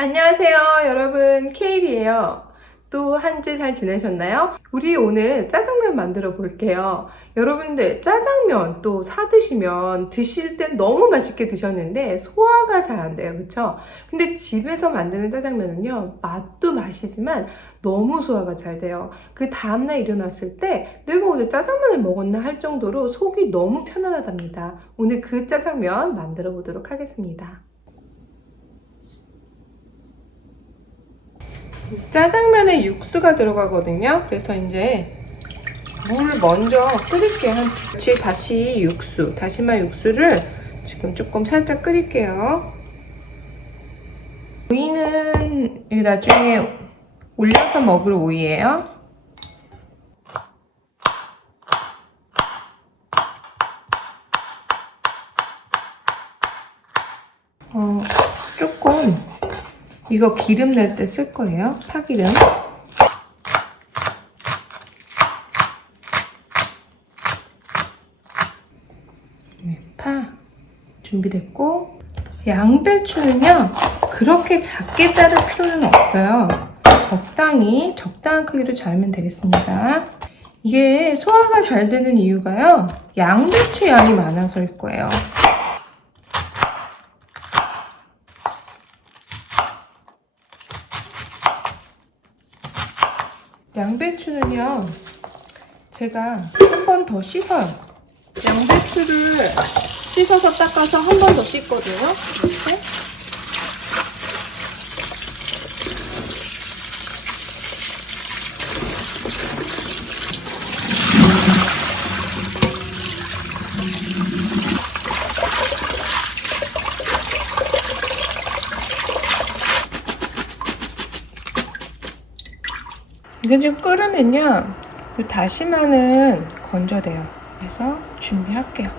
안녕하세요, 여러분. 케일이에요. 또 한 주 잘 지내셨나요? 우리 오늘 짜장면 만들어 볼게요. 여러분들, 짜장면 또 사 드시면 드실 땐 너무 맛있게 드셨는데 소화가 잘 안 돼요. 그쵸? 근데 집에서 만드는 짜장면은요, 맛도 맛이지만 너무 소화가 잘 돼요. 그 다음날 일어났을 때 내가 어제 짜장면을 먹었나 할 정도로 속이 너무 편안하답니다. 오늘 그 짜장면 만들어 보도록 하겠습니다. 짜장면에 육수가 들어가거든요. 그래서 이제 물을 먼저 끓일게요. 다시 다시마 육수를 지금 조금 살짝 끓일게요. 오이는 나중에 올려서 먹을 오이예요. 조금 이거 기름 낼 때 쓸 거예요. 파기름. 파 준비됐고, 양배추는요 그렇게 작게 자를 필요는 없어요. 적당한 크기로 자르면 되겠습니다. 이게 소화가 잘 되는 이유가요, 양배추 양이 많아서일 거예요. 양배추는요, 제가 한 번 더 씻어요. 양배추를 씻어서 닦아서 한 번 더 씻거든요. 이렇게. 이게 좀 끓으면요, 이 다시마는 건져내요. 그래서 준비할게요.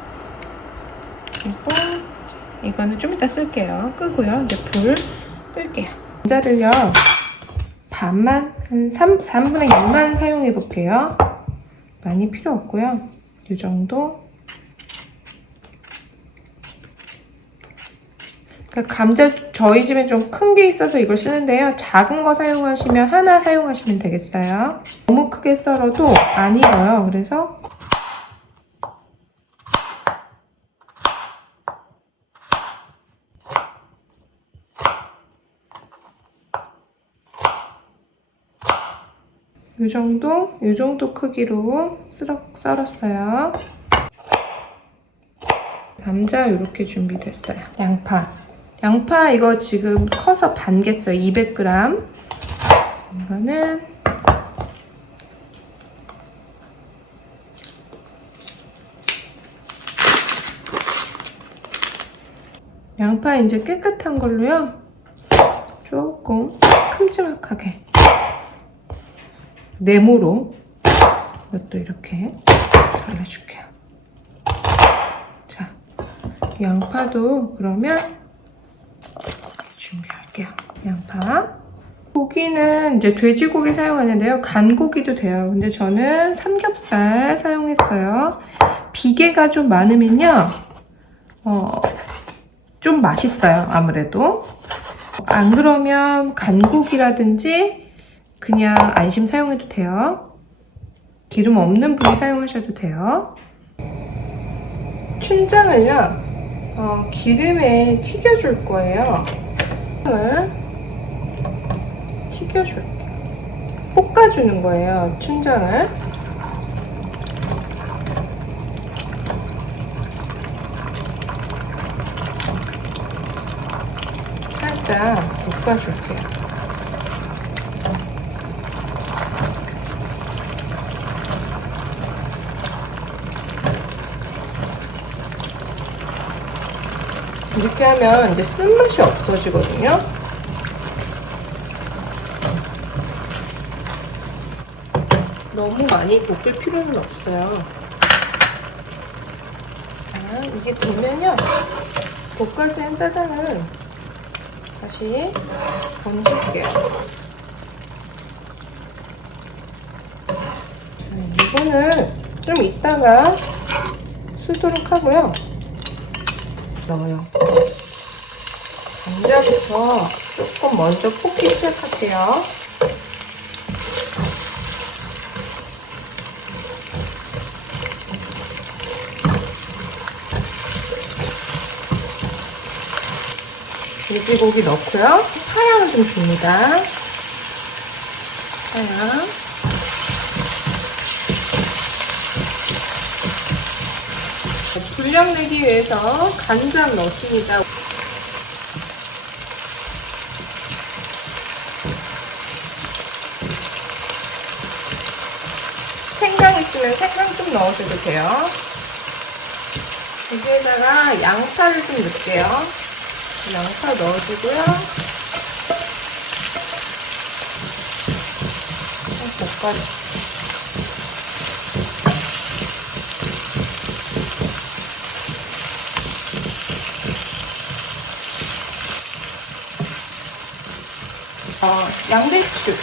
그리고 이거는 좀 이따 쓸게요. 끄고요. 이제 불 끌게요. 감자를요, 반만, 한 3분의 1만 사용해 볼게요. 많이 필요 없고요. 이 정도. 감자 저희 집에 좀 큰 게 있어서 이걸 쓰는데요. 작은 거 사용하시면 하나 사용하시면 되겠어요. 너무 크게 썰어도 안 익어요. 그래서 이 정도 크기로 썰었어요. 감자 이렇게 준비됐어요. 양파 이거 지금 커서 반 겠어요. 200g. 이거는 양파 이제 깨끗한 걸로요, 조금 큼지막하게 네모로 이것도 이렇게 잘라줄게요. 자, 양파도 그러면 준비할게요. 양파. 고기는 이제 돼지고기 사용하는데요. 간고기도 돼요. 근데 저는 삼겹살 사용했어요. 비계가 좀 많으면요, 좀 맛있어요. 아무래도. 안 그러면 간고기라든지 그냥 안심 사용해도 돼요. 기름 없는 부위 사용하셔도 돼요. 춘장을요, 기름에 튀겨줄 거예요. 튀겨줄게요. 볶아주는 거예요, 춘장을. 살짝 볶아줄게요. 이렇게 하면 이제 쓴맛이 없어지거든요. 너무 많이 볶을 필요는 없어요. 자, 이게 되면요, 볶아진 짜장을 다시 건질게요. 자, 이거는 좀 이따가 쓰도록 하고요. 넣어요. 감자부터 조금 먼저 볶기 시작할게요. 돼지고기 넣고요. 파향을 좀 줍니다. 파향. 분량 내기 위해서 간장 넣습니다. 생강 있으면 생강 좀 넣으셔도 돼요. 여기에다가 양파를 좀 넣을게요. 양파 넣어주고요. 볶아주세요. 양배추.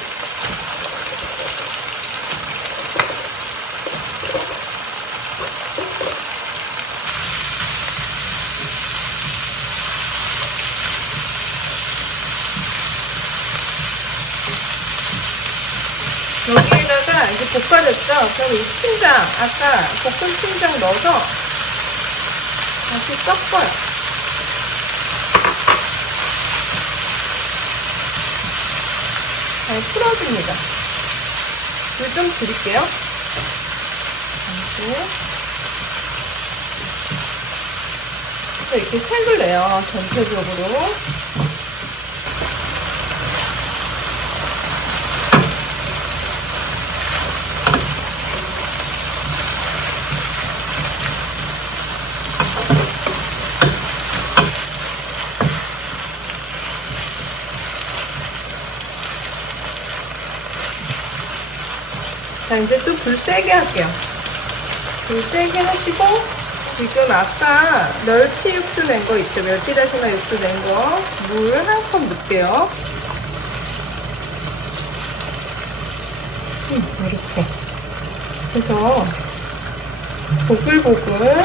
여기에다가 이제 볶아졌죠? 그럼 이 춘장, 아까 볶은 춘장 넣어서 다시 섞어요. 잘 풀어줍니다. 물 좀 드릴게요. 이렇게 색을 내요, 전체적으로. 자, 이제 또 불 세게 할게요. 불 세게 하시고, 지금 아까 멸치 육수 낸 거 있죠? 멸치 다시마 육수 낸 거. 물 한 컵 넣을게요. 이렇게. 그래서 보글보글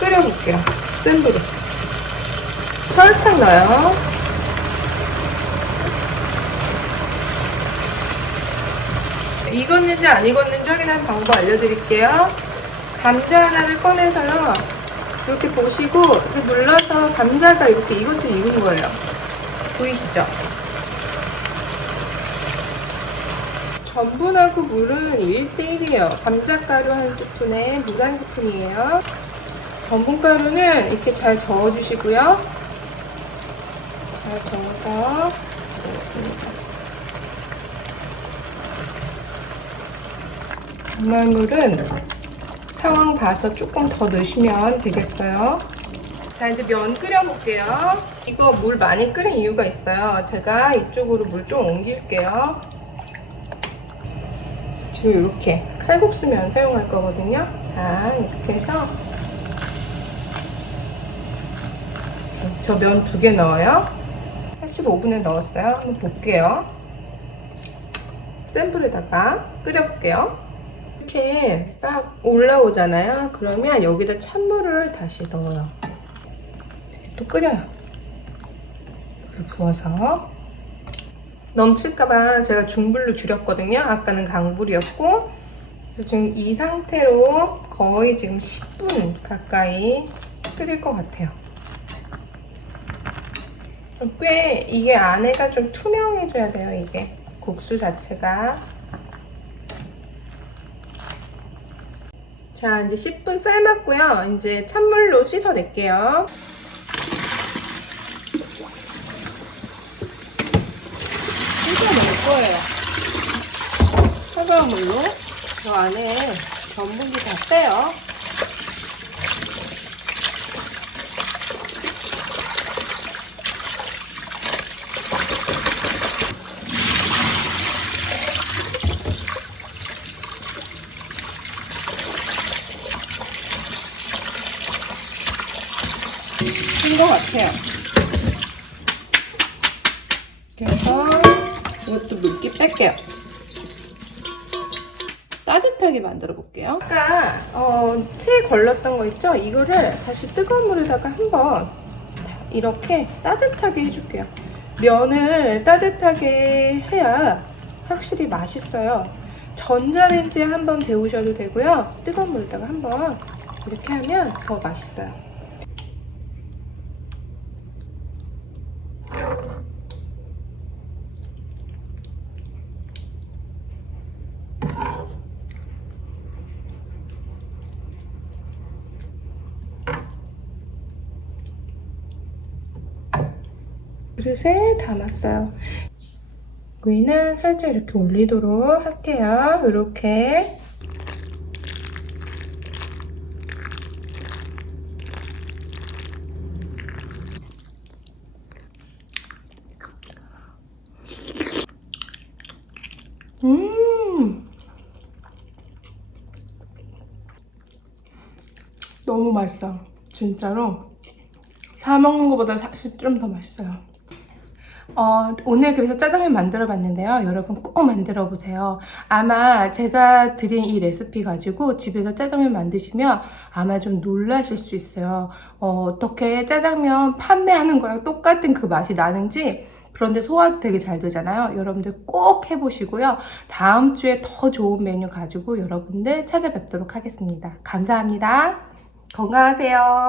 끓여볼게요. 센 불에. 설탕 넣어요. 익었는지 안 익었는지 확인하는 방법 알려드릴게요. 감자 하나를 꺼내서요. 이렇게 보시고 이렇게 눌러서 감자가 이렇게 익었으면 익은 거예요. 보이시죠? 전분하고 물은 1대1이에요. 감자가루 한 스푼에 물 한 스푼이에요. 전분가루는 이렇게 잘 저어주시고요. 잘 저어서 넣습니다. 감말물은 상황 봐서 조금 더 넣으시면 되겠어요. 자, 이제 면 끓여볼게요. 이거 물 많이 끓인 이유가 있어요. 제가 이쪽으로 물 좀 옮길게요. 지금 이렇게 칼국수면 사용할 거거든요. 자, 이렇게 해서 저 면 2개 넣어요. 85분에 넣었어요. 한번 볼게요. 센 불에다가 끓여볼게요. 이렇게 딱 올라오잖아요. 그러면 여기다 찬물을 다시 넣어요. 또 끓여요. 물 부어서. 넘칠까봐 제가 중불로 줄였거든요. 아까는 강불이었고. 그래서 지금 이 상태로 거의 지금 10분 가까이 끓일 것 같아요. 꽤 이게 안에가 좀 투명해져야 돼요. 이게 국수 자체가. 자, 이제 10분 삶았고요. 이제 찬물로 씻어낼게요. 씻어낼 거예요. 차가운 물로. 저 안에 전분기 다 빼요. 된 것 같아요. 그래서 이것도 물기 뺄게요. 따뜻하게 만들어 볼게요. 아까 체에 걸렀던 거 있죠? 이거를 다시 뜨거운 물에다가 한번 이렇게 따뜻하게 해줄게요. 면을 따뜻하게 해야 확실히 맛있어요. 전자레인지에 한번 데우셔도 되고요. 뜨거운 물에다가 한번 이렇게 하면 더 맛있어요. 그릇에 담았어요. 위는 살짝 이렇게 올리도록 할게요. 이렇게. 너무 맛있어. 진짜로. 사 먹는 것보다 사실 좀 더 맛있어요. 오늘 그래서 짜장면 만들어 봤는데요. 여러분 꼭 만들어 보세요. 아마 제가 드린 이 레시피 가지고 집에서 짜장면 만드시면 아마 좀 놀라실 수 있어요. 어떻게 짜장면 판매하는 거랑 똑같은 그 맛이 나는지. 그런데 소화도 되게 잘 되잖아요. 여러분들 꼭 해보시고요. 다음 주에 더 좋은 메뉴 가지고 여러분들 찾아뵙도록 하겠습니다. 감사합니다. 건강하세요.